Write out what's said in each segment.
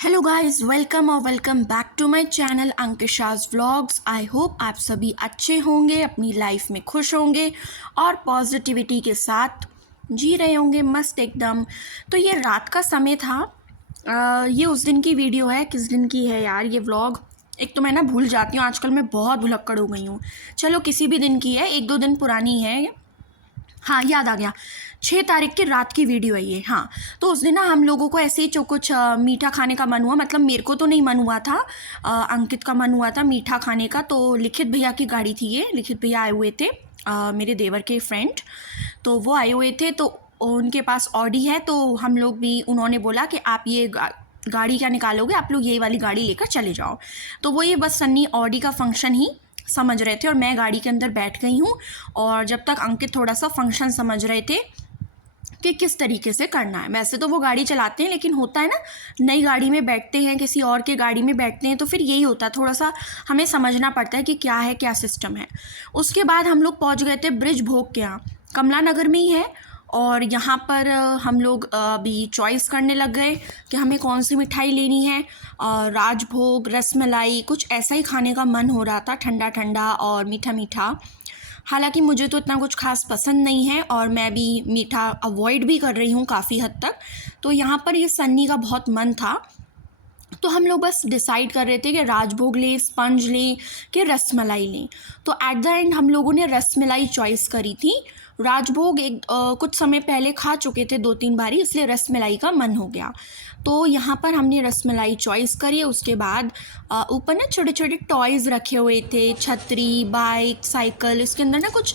Hello guys, welcome back to my channel Ankisha's vlogs. I hope आप सभी अच्छे होंगे, अपनी लाइफ में खुश होंगे और पॉजिटिविटी के साथ जी रहे होंगे मस्त एकदम। तो ये रात का समय था। ये उस दिन की वीडियो है। किस दिन की है यार ये व्लॉग? एक तो मैं ना भूल जाती हूँ, आजकल मैं बहुत भुलक्कड़ हो गई हूँ। चलो किसी भी दिन की है, 1-2 दिन पुरानी है। हाँ, याद आ गया, 6 तारीख की रात की वीडियो है ये। हाँ, तो उस दिन ना हम लोगों को ऐसे ही कुछ मीठा खाने का मन हुआ। मतलब मेरे को तो नहीं मन हुआ था, अंकित का मन हुआ था मीठा खाने का। तो लिखित भैया की गाड़ी थी ये। लिखित भैया आए हुए थे, मेरे देवर के फ्रेंड। तो वो आए हुए थे, तो उनके पास ऑडी है। तो हम लोग भी, उन्होंने बोला कि आप ये गाड़ी क्या निकालोगे, आप लोग यही वाली गाड़ी लेकर चले जाओ। तो वो ये बस सन्नी ऑडी का फंक्शन ही समझ रहे थे और मैं गाड़ी के अंदर बैठ गई हूँ। और जब तक अंकित थोड़ा सा फंक्शन समझ रहे थे कि किस तरीके से करना है। वैसे तो वो गाड़ी चलाते हैं, लेकिन होता है ना, नई गाड़ी में बैठते हैं, किसी और के गाड़ी में बैठते हैं, तो फिर यही होता है, थोड़ा सा हमें समझना पड़ता है कि क्या है, क्या सिस्टम है। उसके बाद हम लोग पहुंच गए थे ब्रिज भोग के यहाँ, कमला नगर में ही है। और यहाँ पर हम लोग अभी चॉइस करने लग गए कि हमें कौन सी मिठाई लेनी है। राजभोग, रसमलाई, कुछ ऐसा ही खाने का मन हो रहा था, ठंडा ठंडा और मीठा मीठा। हालांकि मुझे तो इतना कुछ खास पसंद नहीं है और मैं भी मीठा अवॉइड भी कर रही हूँ काफ़ी हद तक। तो यहाँ पर ये सन्नी का बहुत मन था, तो हम लोग बस डिसाइड कर रहे थे कि राजभोग लें, स्पंज लें कि रसमलाई लें। तो एट द एंड हम लोगों ने रसमलाई चॉइस करी थी। राजभोग कुछ समय पहले खा चुके थे 2-3 बारी, इसलिए रसमलाई का मन हो गया। तो यहाँ पर हमने रसमलाई चॉइस करी। उसके बाद ऊपर ना छोटे छोटे टॉयज़ रखे हुए थे, छतरी, बाइक, साइकिल। इसके अंदर ना कुछ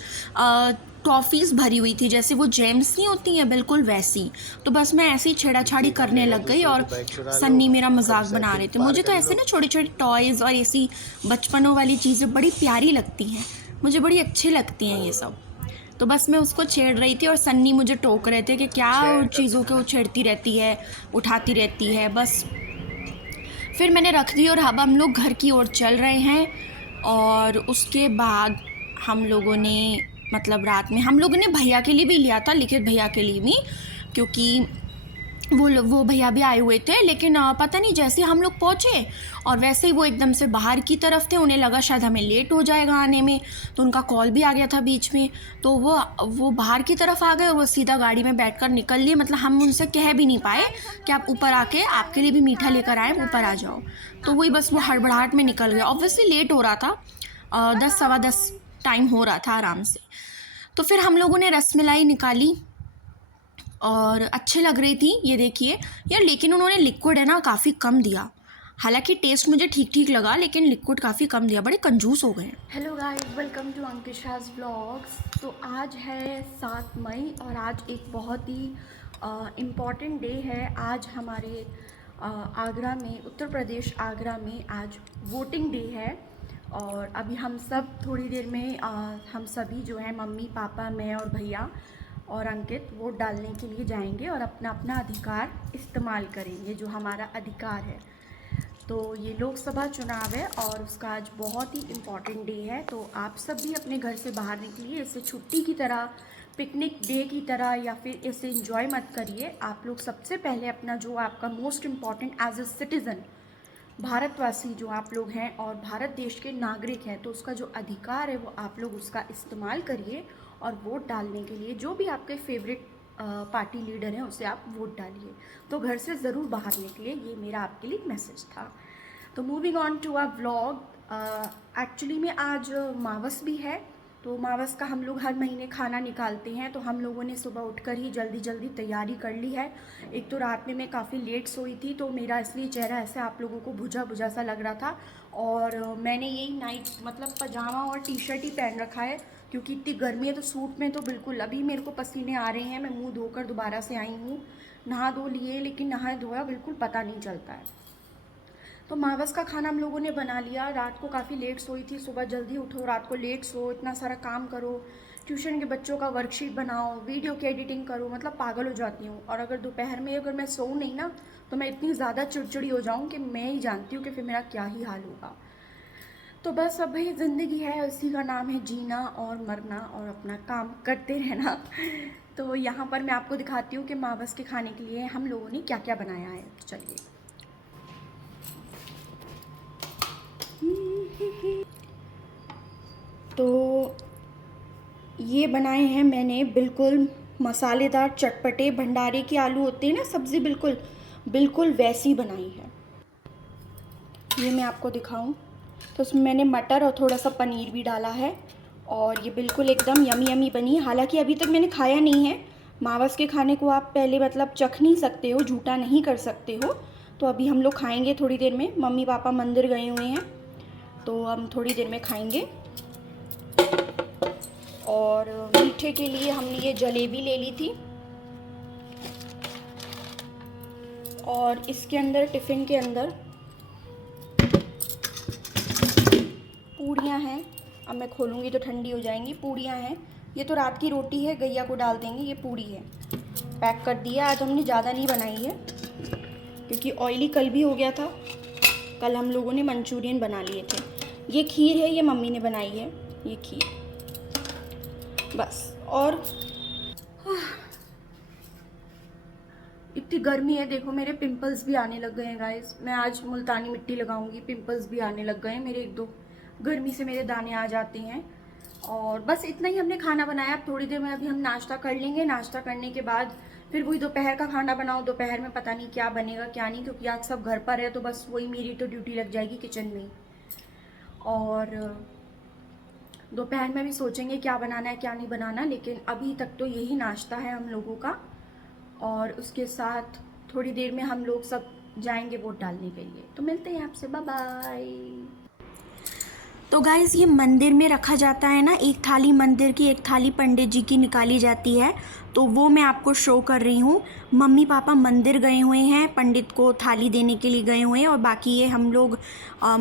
टॉफ़ीज़ भरी हुई थी, जैसे वो जेम्स नहीं होती हैं, बिल्कुल वैसी। तो बस मैं ऐसे ही छेड़ा-छाड़ी करने लग गई और सन्नी मेरा मज़ाक बना रहे थे। मुझे तो ऐसे ना छोटे-छोटे टॉयज़ और ऐसी बचपनों वाली चीज़ें बड़ी प्यारी लगती हैं, मुझे बड़ी अच्छी लगती हैं ये सब। तो बस मैं उसको छेड़ रही थी और सन्नी मुझे टोक रहे थे कि क्या उन चीज़ों को छेड़ती रहती है, उठाती रहती है बस। फिर मैंने रख दी और अब हम लोग घर की ओर चल रहे हैं। और उसके बाद हम लोगों ने, मतलब रात में हम लोगों ने भैया के लिए भी लिया था, लिखित भैया के लिए भी, क्योंकि वो भैया भी आए हुए थे। लेकिन पता नहीं, जैसे हम लोग पहुँचे और वैसे ही वो एकदम से बाहर की तरफ थे, उन्हें लगा शायद हमें लेट हो जाएगा आने में, तो उनका कॉल भी आ गया था बीच में। तो वो बाहर की तरफ आ गए और वो सीधा गाड़ी में बैठकर निकल लिए। मतलब हम उनसे कह भी नहीं पाए कि आप ऊपर आके आपके लिए भी मीठा लेकर आए, ऊपर आ जाओ। तो वही बस वो हड़बड़ाहट में निकल गया। ऑब्वियसली लेट हो रहा था, 10 सवा 10 टाइम हो रहा था आराम से। तो फिर हम लोगों ने रसमलाई निकाली और अच्छे लग रही थी, ये देखिए यार। लेकिन उन्होंने लिक्विड है ना काफ़ी कम दिया। हालांकि टेस्ट मुझे ठीक ठीक लगा, लेकिन लिक्विड काफ़ी कम दिया, बड़े कंजूस हो गए। Hello guys, welcome to Ankisha's vlogs. तो आज है 7 मई और आज एक बहुत ही इम्पॉर्टेंट डे है। आज हमारे आगरा में, उत्तर प्रदेश आगरा में आज वोटिंग डे है। और अभी हम सब थोड़ी देर में हम सभी जो है, मम्मी पापा, मैं और भैया और अंकित, वोट डालने के लिए जाएंगे और अपना अपना अधिकार इस्तेमाल करेंगे, जो हमारा अधिकार है। तो ये लोकसभा चुनाव है और उसका आज बहुत ही इम्पॉर्टेंट डे है। तो आप सब भी अपने घर से बाहर निकलिए, इसे छुट्टी की तरह, पिकनिक डे की तरह या फिर इसे एंजॉय मत करिए। आप लोग सबसे पहले अपना, जो आपका most important as a citizen, भारतवासी जो आप लोग हैं और भारत देश के नागरिक हैं, तो उसका जो अधिकार है वो आप लोग उसका इस्तेमाल करिए और वोट डालने के लिए जो भी आपके फेवरेट पार्टी लीडर हैं उसे आप वोट डालिए। तो घर से ज़रूर बाहर निकलिए, ये मेरा आपके लिए मैसेज था। तो moving on to our vlog, actually में आज मावस भी है। तो मावस का हम लोग हर महीने खाना निकालते हैं, तो हम लोगों ने सुबह उठकर ही जल्दी जल्दी तैयारी कर ली है। एक तो रात में मैं काफ़ी लेट सोई थी, तो मेरा इसलिए चेहरा ऐसे आप लोगों को बुझा बुझा सा लग रहा था। और मैंने यही नाइट, मतलब पजामा और टी शर्ट ही पहन रखा है, क्योंकि इतनी गर्मी है। तो सूट में तो बिल्कुल, अभी मेरे को पसीने आ रहे हैं, मैं मुँह धोकर दोबारा से आई हूँ, नहा धो लिए, लेकिन नहा धोया बिल्कुल पता नहीं चलता है। तो मावस का खाना हम लोगों ने बना लिया। रात को काफ़ी लेट सोई थी, सुबह जल्दी उठो, रात को लेट सो, इतना सारा काम करो, ट्यूशन के बच्चों का वर्कशीट बनाओ, वीडियो की एडिटिंग करो, मतलब पागल हो जाती हूँ। और अगर दोपहर में अगर मैं सोऊं नहीं ना, तो मैं इतनी ज़्यादा चिड़चिड़ी हो जाऊँ कि मैं ही जानती हूँ कि फिर मेरा क्या ही हाल होगा। तो बस अब भाई ज़िंदगी है, उसी का नाम है जीना और मरना और अपना काम करते रहना। तो यहाँ पर मैं आपको दिखाती हूँ कि मावस के खाने के लिए हम लोगों ने क्या क्या बनाया है। तो चलिए। तो ये बनाए हैं मैंने बिल्कुल मसालेदार चटपटे भंडारे के आलू होते हैं ना सब्ज़ी, बिल्कुल बिल्कुल वैसी बनाई है। ये मैं आपको दिखाऊं तो उसमें मैंने मटर और थोड़ा सा पनीर भी डाला है और ये बिल्कुल एकदम यमी यमी बनी है। हालांकि अभी तक मैंने खाया नहीं है। मावस के खाने को आप पहले मतलब चख नहीं सकते हो, झूठा नहीं कर सकते हो। तो अभी हम लोग खाएंगे थोड़ी देर में। मम्मी पापा मंदिर गए हुए हैं तो हम थोड़ी देर में खाएंगे। और मीठे के लिए हमने ये जलेबी ले ली थी और इसके अंदर टिफ़िन के अंदर पूड़ियाँ हैं। अब मैं खोलूँगी तो ठंडी हो जाएंगी। पूड़ियाँ हैं, ये तो रात की रोटी है, गैया को डाल देंगे। ये पूड़ी है, पैक कर दिया। आज हमने ज़्यादा नहीं बनाई है क्योंकि ऑयली कल भी हो गया था। कल हम लोगों ने मंचूरियन बना लिए थे। ये खीर है, ये मम्मी ने बनाई है, ये खीर बस। और इतनी गर्मी है, देखो मेरे पिंपल्स भी आने लग गए हैं गाइस। मैं आज मुल्तानी मिट्टी लगाऊंगी, पिंपल्स भी आने लग गए हैं मेरे। एक दो गर्मी से मेरे दाने आ जाते हैं। और बस इतना ही हमने खाना बनाया। अब थोड़ी देर में अभी हम नाश्ता कर लेंगे। नाश्ता करने के बाद फिर वही दोपहर का खाना बनाओ। दोपहर में पता नहीं क्या बनेगा क्या नहीं, क्योंकि आज सब घर पर है तो बस वही मेरी तो ड्यूटी लग जाएगी किचन में। और दोपहर में भी सोचेंगे क्या बनाना है क्या नहीं बनाना, लेकिन अभी तक तो यही नाश्ता है हम लोगों का। और उसके साथ थोड़ी देर में हम लोग सब जाएंगे वोट डालने के लिए। तो मिलते हैं आपसे, बाय बाय। तो गाइज़ ये मंदिर में रखा जाता है ना, एक थाली मंदिर की, एक थाली पंडित जी की निकाली जाती है। तो वो मैं आपको शो कर रही हूँ। मम्मी पापा मंदिर गए हुए हैं, पंडित को थाली देने के लिए गए हुए हैं। और बाकी ये हम लोग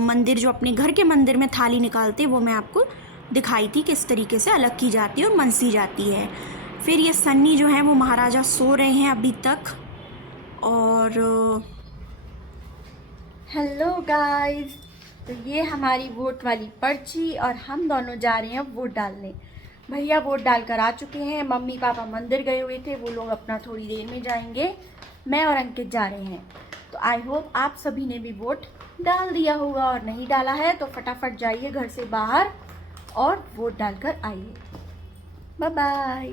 मंदिर जो अपने घर के मंदिर में थाली निकालते हैं वो मैं आपको दिखाई थी किस तरीके से अलग की जाती है और मनसी जाती है। फिर ये सन्नी जो है वो महाराजा सो रहे हैं अभी तक। और हेलो गाइस, तो ये हमारी वोट वाली पर्ची और हम दोनों जा रहे हैं वोट डालने। भैया वोट डाल कर आ चुके हैं। मम्मी पापा मंदिर गए हुए थे, वो लोग अपना थोड़ी देर में जाएंगे। मैं और अंकित जा रहे हैं। तो आई होप आप सभी ने भी वोट डाल दिया होगा, और नहीं डाला है तो फटाफट जाइए घर से बाहर और वोट डालकर आइए। Bye bye.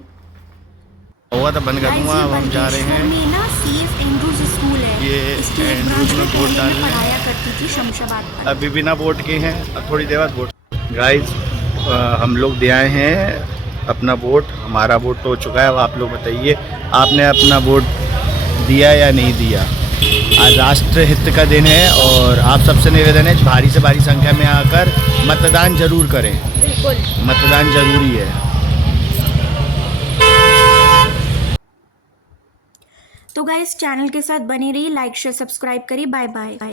हुआ तो बंद कर दूंगा। अब हम जा रहे हैं। में ना सीएफ एंड्रूज स्कूल है, ये इसकी एक एंड्रूज ब्रांच में में वोट पहले डालने मैं पढ़ाया करती थी शमशाबाद पर। अभी बिना वोट के हैं, अब थोड़ी देर बाद वोट। गाइस हम लोग दे आए हैं अपना वोट। हमारा वोट तो हो चुका है। अब आप लोग बताइए आपने अपना वोट दिया या नहीं दिया। आज राष्ट्र हित का दिन है और आप सबसे निवेदन है भारी से भारी संख्या में आकर मतदान जरूर करें। बिल्कुल मतदान जरूरी है। तो गाइस चैनल के साथ बने रहिए, लाइक शेयर सब्सक्राइब करिए। Bye bye.